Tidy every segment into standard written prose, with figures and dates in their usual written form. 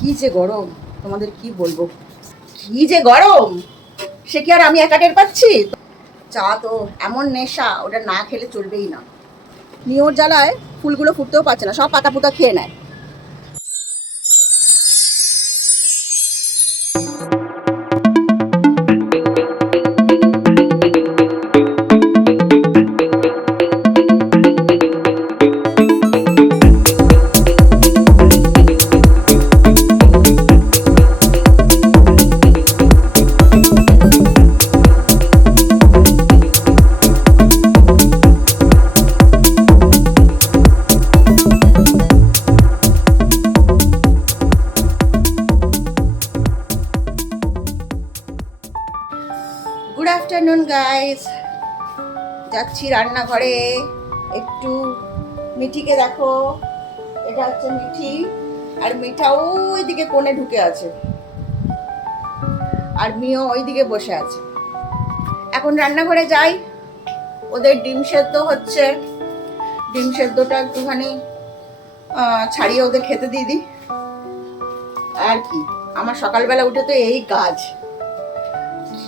কি যে গরম, তোমাদের কি বলবো, কি যে গরম, সে কি আর আমি একা টের পাচ্ছি? চা তো এমন নেশা, ওটা না খেলে চলবেই না। নিয়োর জ্বালায় ফুলগুলো ফুটতেও পারছে না, সব পাতা পুতা খেয়ে নেয়। গুড আফটারনুন গাইস, যাচ্ছি রান্নাঘরে। একটু মিঠিকে দেখো, এটা হচ্ছে মিঠি, আর মিঠা ওইদিকে কোণে ঢুকে আছে, আর মিও ওইদিকে বসে আছে। এখন রান্নাঘরে যাই, ওদের ডিম সেদ্ধ হচ্ছে, ডিম সেদ্ধটা একটুখানি ছাড়িয়ে ওদের খেতে দিয়ে দিই। আর কি, আমার সকালবেলা উঠে তো এই কাজ।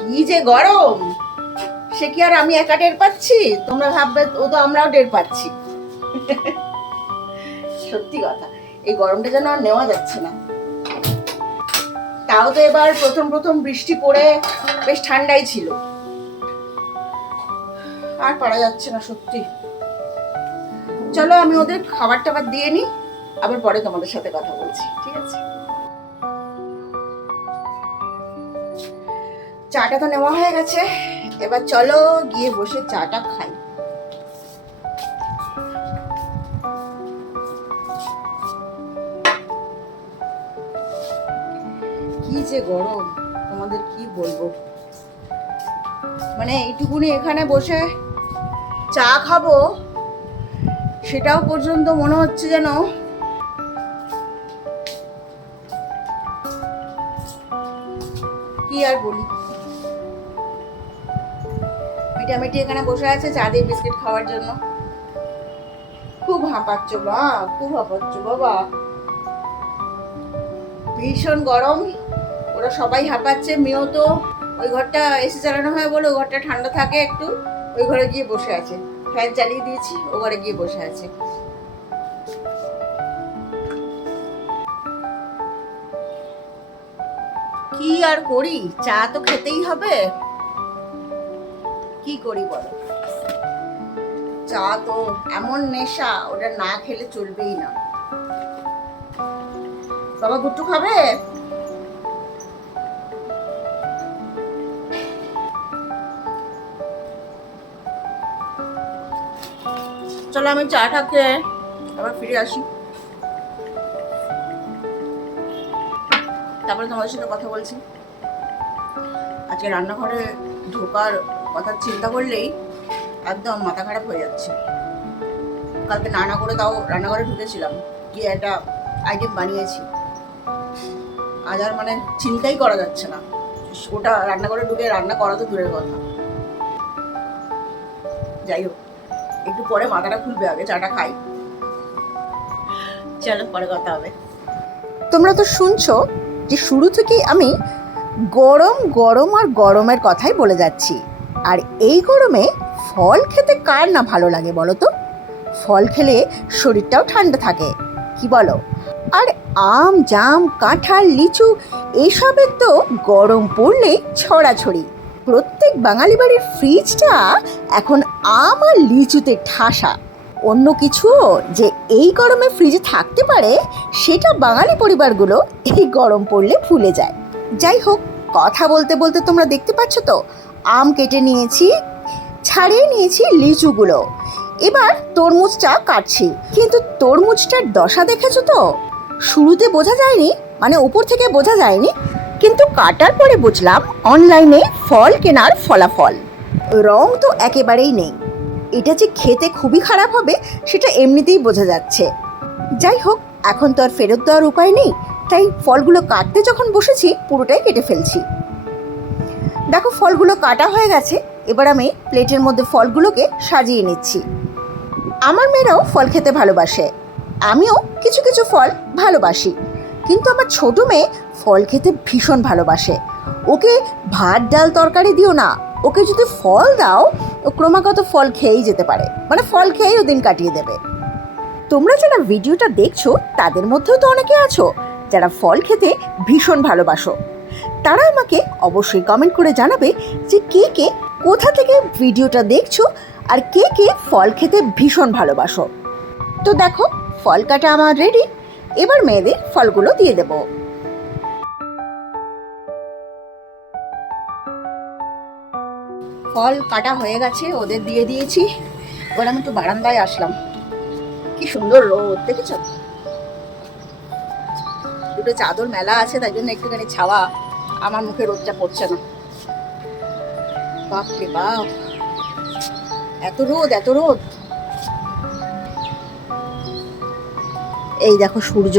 কি যে গরম, সে কি আর আমি একা টের পাচ্ছি? তোমরা ভাববে ও তো আমরাও টের পাচ্ছি। সত্যি কথা, এই গরমটা যেন আর নেওয়া যাচ্ছে না। তাও তো এবার প্রথম প্রথম বৃষ্টি পড়ে বেশ ঠান্ডাই ছিল, আর পারা যাচ্ছে না সত্যি। চলো আমি ওদের খাবার টাবার দিয়ে নিই, আবার পরে তোমাদের সাথে কথা বলছি, ঠিক আছে? চাটা তো নেওয়া হয়ে গেছে, এবার চলো গিয়ে বসে চাটা খাই। কি যে গরম, তোমাদের কি বলবো, মানে এইটুকুনি এখানে বসে চা খাবো, সেটাও পর্যন্ত মনে হচ্ছে যেন কি আর বলি। মিঠামিঠি এখানে বসে আছে চা দিয়ে বিস্কিট খাওয়ার জন্য। খুব হাঁপাচ্ছ বা, খুব হাঁপাচ্ছ বাবা, ভীষণ গরম, ওরা সবাই হাঁপাচ্ছে। মেয়েও তো ওই ঘরটা এসি চালানো হয় বলে ওই ঘরটা ঠান্ডা থাকে একটু, ওই ঘরে গিয়ে বসে আছে, ফ্যান চালিয়ে দিয়েছি, ও ঘরে গিয়ে বসে আছে। কি আর করি, চা তো খেতেই হবে, কি করি বলো? চা তো এমন নেশা, ওটা না খেলে চলবেই না। বাবা গুট্টু খাবে? চলো আমি চাটা খেয়ে আবার ফিরে আসি, তারপরে তোমাদের সাথে কথা বলছি। আজকে রান্নাঘরে ঢোকার কথা চিন্তা করলেই একদম মাথা খারাপ হয়ে যাচ্ছে। কালকে না করে তাও রান্নাঘরে ঢুকেছিলাম, গিয়ে একটা আইটেম বানিয়েছি, আজ আর মানে চিন্তাই করা যাচ্ছে না। ওটা রান্নাঘরে ঢুকে রান্না করা তো দূরের কথা। যাই হোক, একটু পরে মাথাটা খুলবে, আগে চাটা খাই। চলো পরে কথা হবে। তোমরা তো শুনছো যে শুরু থেকেই আমি গরম গরম আর গরমের কথাই বলে যাচ্ছি। আর এই গরমে ফল খেতে কার না ভালো লাগে বলো তো? ফল খেলে শরীরটাও ঠান্ডা থাকে, কি বলো? আর আম, জাম, কাঁঠাল, লিচু এইসবের তো গরম পড়লেই ছড়াছড়ি। প্রত্যেক বাঙালি বাড়ির ফ্রিজটা এখন আম আর লিচুতে ঠাসা। অন্য কিছুও যে এই গরমে ফ্রিজে থাকতে পারে সেটা বাঙালি পরিবারগুলো এই গরম পড়লে ভুলে যায়। যাই হোক, কথা বলতে বলতে তোমরা দেখতে পাচ্ছ তো আম কেটে নিয়েছি, ছাড়িয়ে নিয়েছি লিচুগুলো। এবার তরমুজটা কাটছি, কিন্তু তরমুজটার দশা দেখেছো তো? শুরুতে বোঝা যায়নি, মানে উপর থেকে বোঝা যায়নি, কিন্তু কাটার পরে বুঝলাম অনলাইনে ফল কেনার ফলাফল। রং তো একেবারেই নেই, এটা যে খেতে খুবই খারাপ হবে সেটা এমনিতেই বোঝা যাচ্ছে। যাই হোক, এখন তো আর ফেরত দেওয়ার উপায় নেই, তাই ফলগুলো কাটতে যখন বসেছি পুরোটাই কেটে ফেলছি। দেখো ফলগুলো কাটা হয়ে গেছে, এবার আমি প্লেটের মধ্যে ফলগুলোকে সাজিয়ে নিচ্ছি। আমার মেয়েরাও ফল খেতে ভালোবাসে, আমিও কিছু কিছু ফল ভালোবাসি, কিন্তু আমার ছোট মেয়ে ফল খেতে ভীষণ ভালোবাসে। ওকে ভাত ডাল তরকারি দিও না, ওকে যদি ফল দাও ও ক্রমাগত ফল খেয়েই যেতে পারে, মানে ফল খেয়েই ও দিন কাটিয়ে দেবে। তোমরা যারা ভিডিওটা দেখছো তাদের মধ্যেও তো অনেকে আছো যারা ফল খেতে ভীষণ ভালোবাসো। তারা আমাকে অবশ্যই কমেন্ট করে জানাবে যে কে কে কোথা থেকে ভিডিওটা দেখছো আর কে কে ফল খেতে ভীষণ ভালোবাসো। তো দেখো ফল কাটা আমার রেডি, এবার মেয়েদের ফলগুলো দিয়ে দেব। ফল কাটা হয়ে গেছে, ওদের দিয়ে দিয়েছি। এবার আমি একটু বারান্দায় আসলাম, কি সুন্দর রোদ দেখেছো। দুটো চাদর মেলা আছে তাই জন্য একটুখানি ছাওয়া, আমার মুখে রোদটা পড়ছে না। বাপরে বাপ, এত রোদ এত রোদ। এই দেখো সূর্য,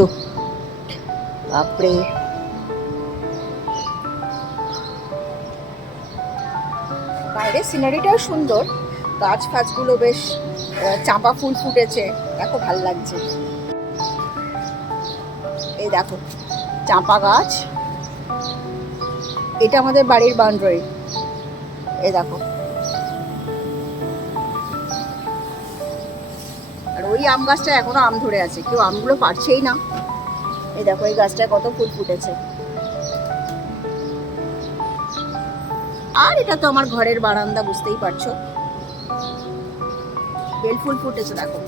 বাপরে। বাইরের সিনারিটাও সুন্দর, গাছ ফাছগুলো বেশ, চাঁপা ফুল ফুটেছে, দেখো ভাল লাগছে। এই দেখো চাঁপা গাছ, এটা আমাদের বাড়ির বাউন্ডারি। এই দেখো, আর ওই আম গাছটা এখনো আম ধরে আছে, কেউ আমগুলো পারছেই না। এই দেখো এই গাছটায় কত ফুল ফুটেছে। আর এটা তো আমার ঘরের বারান্দা, বুঝতেই পারছো। বেল ফুল ফুটেছে দেখো,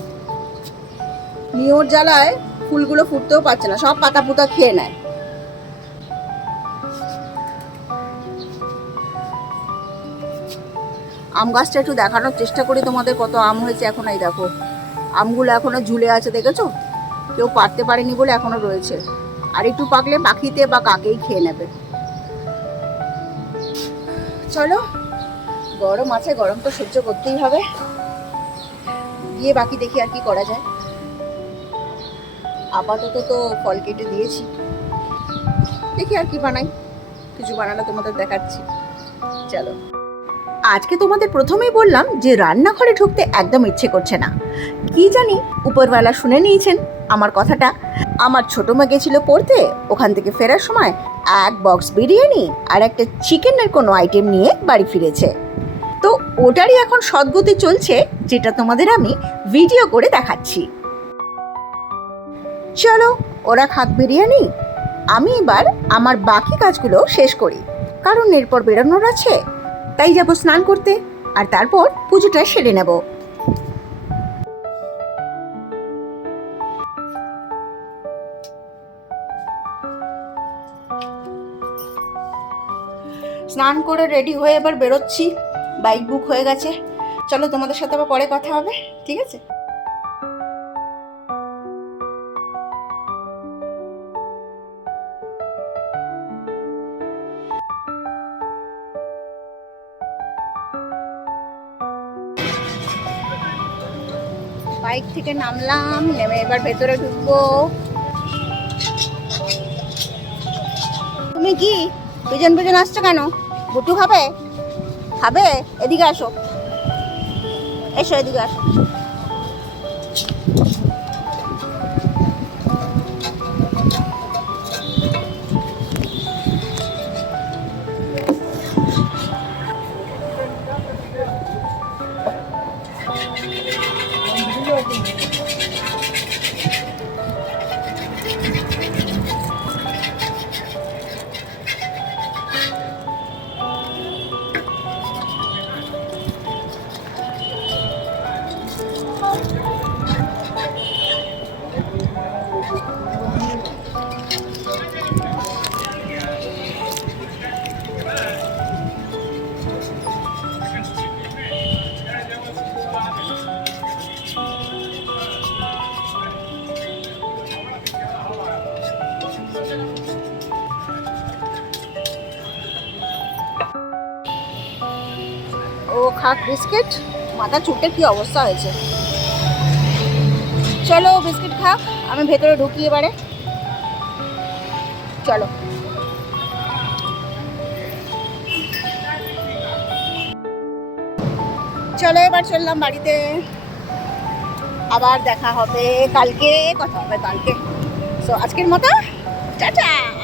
নিয়োর জ্বালায় ফুলগুলো ফুটতেও পারছে না, সব পাতা পুতা খেয়ে নেয়। আম গাছটা একটু দেখানোর চেষ্টা করি তোমাদের, কত আম হয়েছে এখন। এই দেখো আমগুলো এখনো ঝুলে আছে, দেখেছো? কেউ পারতে পারেনি বলে এখনো রয়েছে, আর একটু পাকলে পাখিতে বা কাকেই খেয়ে নেবে। চলো, গরম আছে, গরম তো সহ্য করতেই হবে, গিয়ে বাকি দেখি আর কি করা যায়। আপাতত তো ফল কেটে দিয়েছি, দেখি আর কি বানাই, কিছু বানালে তোমাদের দেখাচ্ছি। চলো, আজকে তোমাদের প্রথমেই বললাম যে রান্নাঘরে ঢুকতে একদম ইচ্ছে করছে না, কি জানি উপরওয়ালা শুনে নিয়েছেন আমার কথাটা। আমার ছোটো মা গেছিল পড়তে, ওখান থেকে ফেরার সময় এক বক্স বিরিয়ানি আর একটা চিকেনের কোনো আইটেম নিয়ে বাড়ি ফিরেছে। তো ওটারই এখন সদ্গতি চলছে, যেটা তোমাদের আমি ভিডিও করে দেখাচ্ছি। চলো, ওরা খাক বিরিয়ানি, আমি এবার আমার বাকি কাজগুলো শেষ করি, কারণ এরপর বেরোনোর আছে। তাই যাবো স্নান করতে, আর তারপর পুজোটা সেরে নেব। স্নান করে রেডি হয়ে এবার বেরোচ্ছি, বাইক বুক হয়ে গেছে। চলো, তোমাদের সাথে আবার পরে কথা হবে, ঠিক আছে? বাইক থেকে নামলাম, নেমে এবার ভেতরে ঢুকবো। তুমি কি পিছন পিছন আসছো কেন? বুটু খাবে? খাবে? এদিকে আসো, এসো এদিকে আসো। ও খাক বিস্কিট, মাথা চুটের কি অবস্থা হয়েছে। চলো বিস্কিট খাক, আমি ভেতরে ঢুকি এবারে। চলো, চলো এবার চললাম বাড়িতে, আবার দেখা হবে কালকে, কথা হবে কালকে। সো আজকের মতো টাটা।